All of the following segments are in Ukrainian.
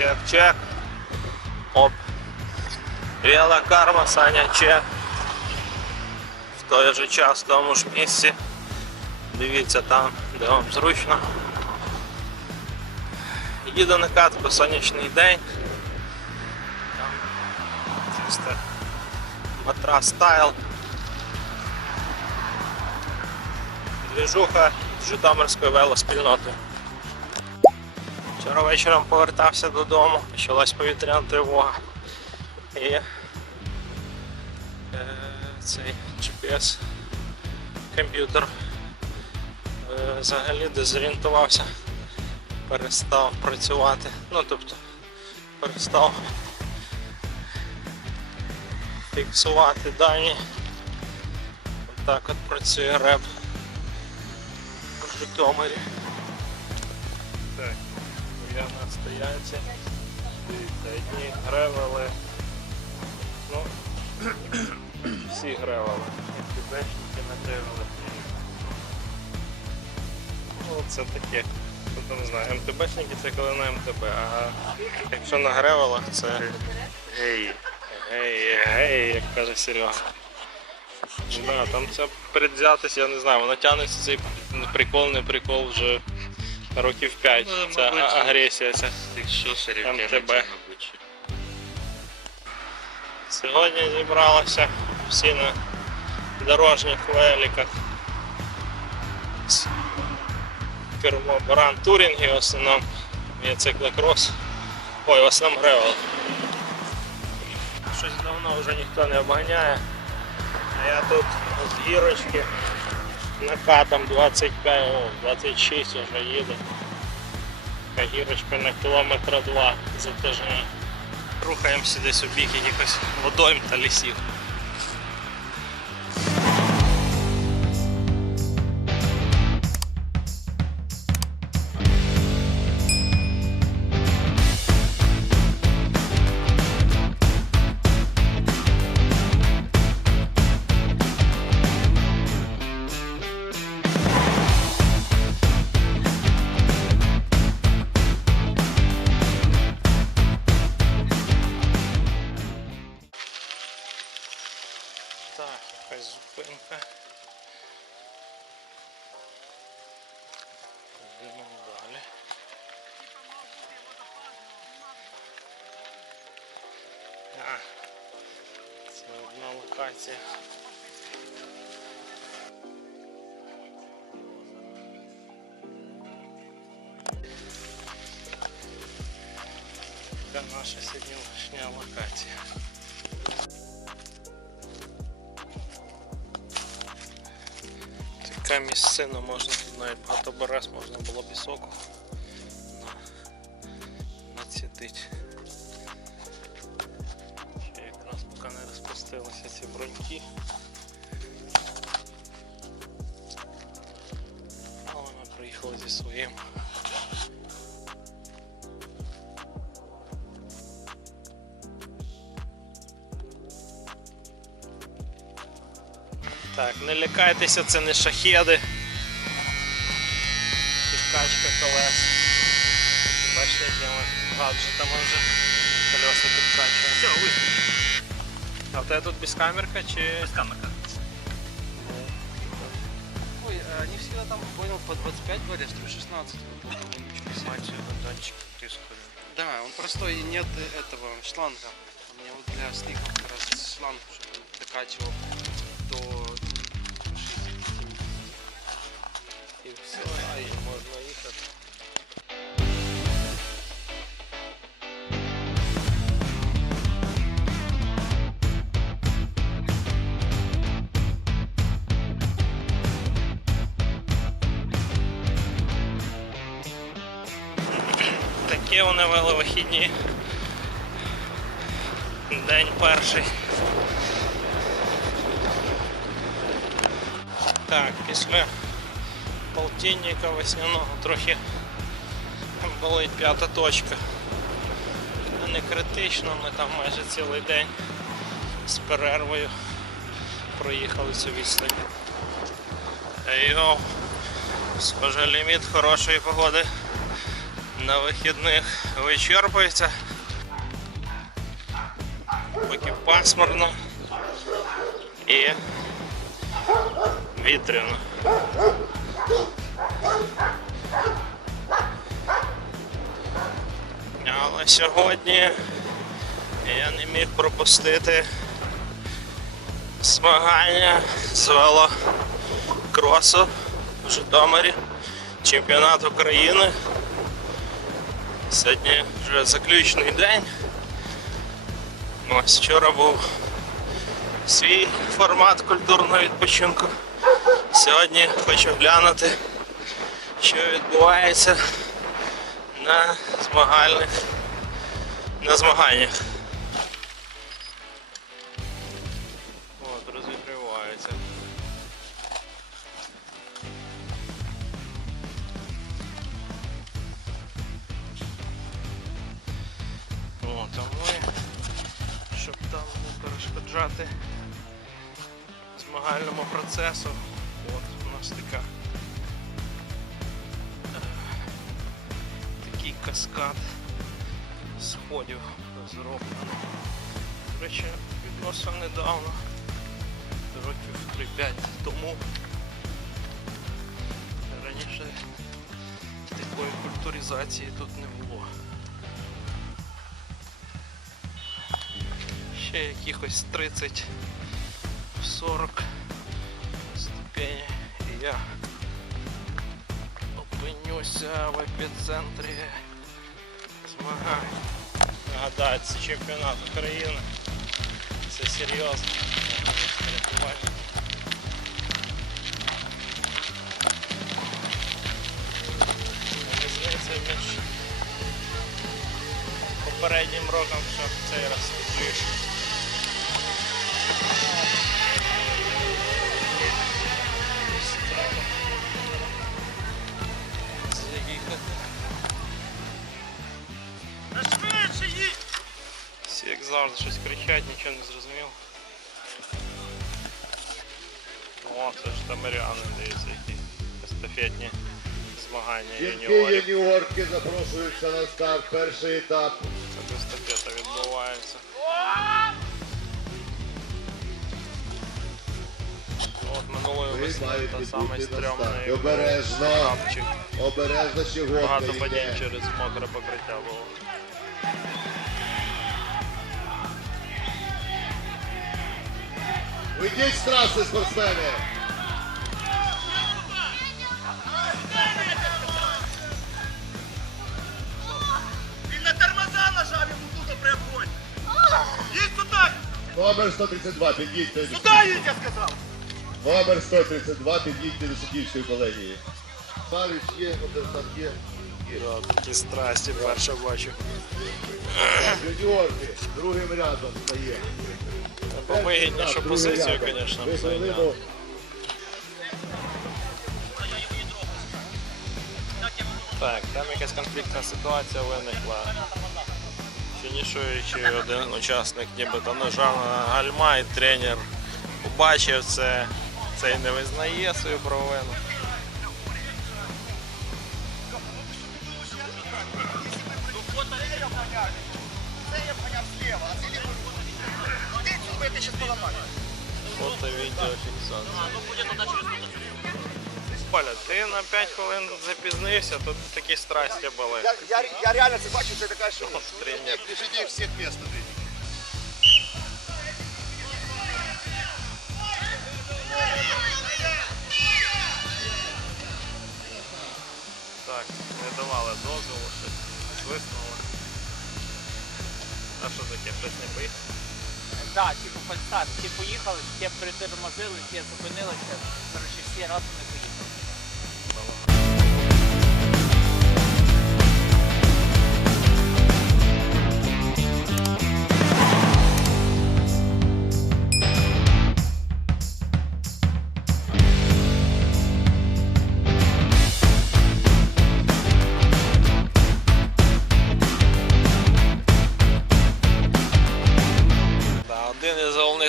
Чек, чек. Оп. Віла карма, Саня, чек. В той же час, в тому ж місці. Дивіться там, де вам зручно. Їду на катку сонячний день. Там чисто матрас стайл. Двіжуха з Житомирською велоспільнотою. Вчора вечором повертався додому, почалась повітряна тривога. І е, цей GPS комп'ютер е, взагалі дезорієнтувався, перестав працювати. Ну тобто перестав фіксувати дані. Отак от працює реп в Житомирі. Так, я на стоянці. Дивіться, одні гревели. Ну, всі гревели. І підвечники на гревели. Ну, це таке. Тут не знаю, МТБшники це коли на МТБ, а якщо на гревелах це гей. Гей, гей, як каже Серега. Да, там це предвзятість, я не знаю, воно тягнеться цей прикол, не прикол вже років 5. Ну, Це мабуть, агресія ця. МТБ. Сьогодні зібралися всі на дорожніх великах. Кермо Баран Турінги в основному. Є циклокрос. Ой, в основному гревел. Щось давно вже ніхто не обганяє. А я тут з гірочки накатом 25, о, 26 вже їде. Кагірочка гірочка на кілометра два затяжна. Рухаємося десь у бік якихось водойм та лісів. Так, якась зупинка. Йдемо далі. А, це одна локація. Це наша сьогоднішня локація. Така місцина можна, тут навіть багато берез можна було б і соку на- Ще якраз поки не розпустилися ці бруньки. Але ми приїхали зі своїм. Так, не лякайтеся, це не шахеди. Підкачка колес. Бачите, якими гаджетами вже колеса підкачує. Все, А в тебе тут безкамерка чи. Безкамерка. Ой, а они всегда там, понял, по 25 говорят, что 16. Вот, вот, ничего себе. Мать, датчик тиску. Да, он простой, и нет этого шланга. У меня вот для сликов как раз шланг, чтобы он докачивал до І все, і можна їхати. Такі вони вели вихідні. День перший. Так, після полтинника весняного трохи болить п'ята точка. Не критично, ми там майже цілий день з перервою проїхали цю відстань. Йоу, схоже ліміт хорошої погоди на вихідних вичерпується. Поки пасмурно і вітряно. Але сьогодні я не міг пропустити змагання з велокросу в Житомирі, чемпіонат України. Сьогодні вже заключний день. Ось вчора був свій формат культурного відпочинку. Сьогодні хочу глянути, що відбувається на змагальних на змаганнях. От, розігрівається. О, там ми, щоб там не перешкоджати змагальному процесу. Нас така е, такий каскад сходів зроблений. До речі, відносно недавно, років 3-5 тому. Раніше такої культуризації тут не було. Ще якихось 30 40 ступені і я опинюся в епіцентрі змагань. Нагадаю, це чемпіонат України. Це серйозно. Попереднім роком, що цей раз більше. Всі щось кричать, нічого не зрозумів. О, це ж тамаряни, дивіться, які естафетні змагання Жінки юніорів. юніорки запрошуються на старт. Перший етап. Тут естафета відбувається. От минулої весни та на стрьомний. Обережно. хапчик. Обережно ще Багато падінь через мокре покриття було. Вийдіть з траси, спортсмени. Він на тормоза нажав йому тут при обгоні. Їдь туди! Номер 132, підійдьте. Туди їдь, я сказав! Номер 132, підійдьте до суддівської колегії. Павіч є, один там є. Такі страсті перше бачу. Юніорки другим рядом стає. Повигіднішу позицію, звісно, зайняв. Так, там якась конфліктна ситуація виникла. Фінішуючи один учасник нібито нажав на гальма і тренер побачив це, цей не визнає свою провину. Це я поняв слева, а ти не Ти цю я ти щас поламаю. Фото відеофіксація. Поля, ти на 5 хвилин запізнився, тут такі страсті були. Я, я, я реально це бачу, це така що. Тренер. Движение всіх мест, Андрій. Так, не давали дозволу, щось свиснули. А що таке, щось не поїхало? Так, типу фальстарт. всі поїхали, всі притормозили, всі зупинилися. Коротше, всі разом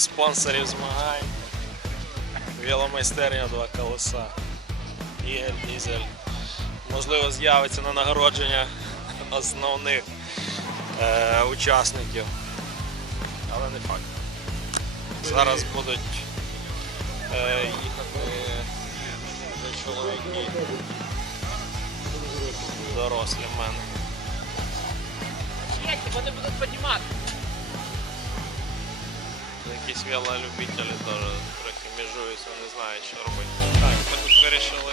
спонсорів змагань. Веломайстерня два колеса. Ігор Дізель. Можливо, з'явиться на нагородження основних е, учасників. Але не факт. Зараз будуть е, їхати вже чоловіки дорослі в мене. Вони будуть піднімати. Якісь велолюбителі теж трохи міжуються, не знають, що робити. Так, ми тут вирішили.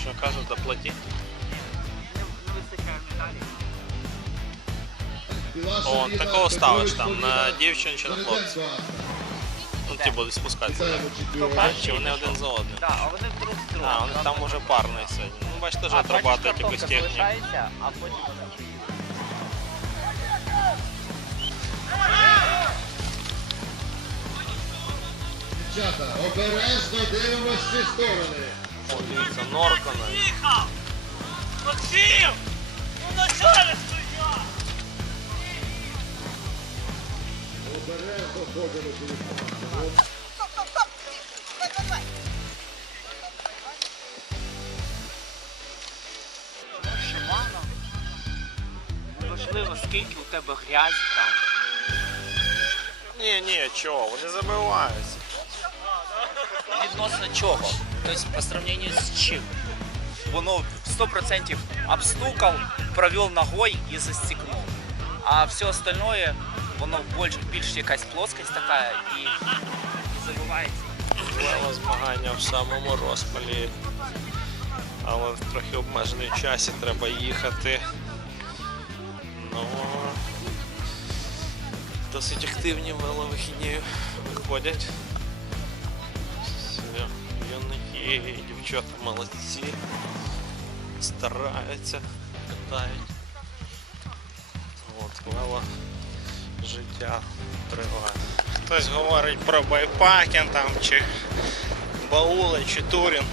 Що кажуть, доплатіть? Не вистачає медалі. О, такого ставиш там на дівчин чи на хлопця. Ну ті будуть спускатися. так? Чи вони один за одним? Так, а вони друг з другом. А, вони там уже парний сьогодні. Ну, бачите, вже А, отрабатують бачиш, якусь картонка техніку. залишається, а потім Дівчата, обережно дивимось в ці сторони. О, дивіться, норка навіть. Їхав! Максим! Ну начальник стояв! Обережно ходимо. Шимано. Неважливо, скільки у тебе грязі там. Ні, ні, чого, вони забиваються. Відносно чого? Тобто по сравнению з чим? Воно 100% обстукав, провел ногой і застікнув. А все остальное, воно більш, більш якась плоскость така і, забивається. Вело змагання в самому розпалі. Але в трохи обмеженій часі треба їхати. Ну, досить активні веловихідні виходять. І дівчата молодці. Стараються, катають. От, вело життя триває. Хтось говорить про байпакінг там чи баули чи турінг.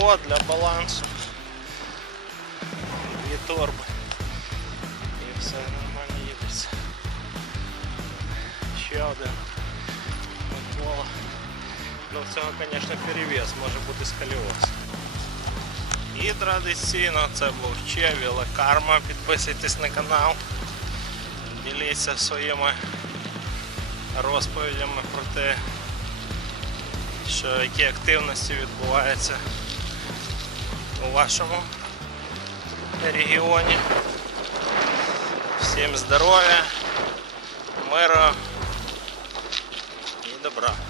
От для балансу. Дві торби. І все нормально їдеться. Ще один. Микола. Ну в цього, звісно, перевес, може бути сколіоз. І традиційно це був ще Карма. Підписуйтесь на канал. Діліться своїми розповідями про те, що які активності відбуваються у вашому регіоні. Всім здоров'я, миру і добра.